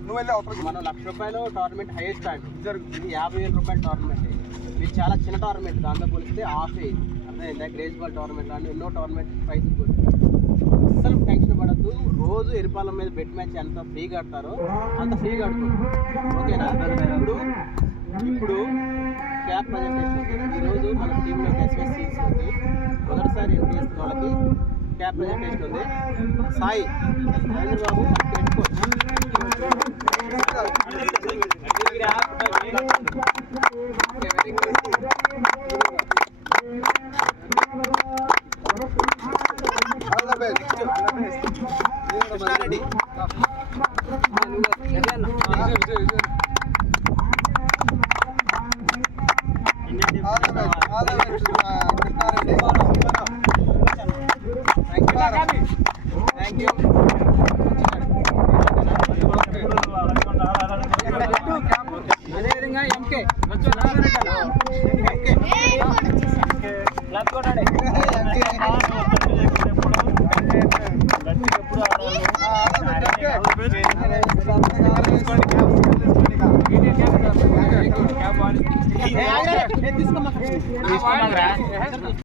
నువ్వు వెళ్ళి మనం లక్ష రూపాయలు టోర్నమెంట్ హైయెస్ట్ ఆడి ఇది యాభై వేల రూపాయల టోర్నమెంట్ ఇది చాలా చిన్న టోర్నమెంట్ దాంతో పోలిస్తే హాఫ్ ఏజ్ అర్థమైందా గ్రేజ్ బాల్ టోర్నమెంట్ అని ఎన్నో టోర్నమెంట్ ప్రైజ్ అస్సలు టెన్షన్ పడద్దు. రోజు ఎరిపాలెం మీద బెట్ మ్యాచ్ ఎంత ఫ్రీగా ఆడతారో అంత ఫ్రీగా ఆడుకోండి ఓకేనా? ఇప్పుడు ఇప్పుడు క్యాప్ ప్రజెంటేషన్ ఈరోజు మన టీంలో ఎస్ఎస్ సీట్స్కి మొదటిసారి చేస్తున్న వాళ్ళకి క్యాప్ ప్రజెంటేషన్ ఉంది. Sai Babu Krishna Reddy. All the best. All the best Krishna Reddy thank you అదేవిధంగా ఎంకే ఎంకే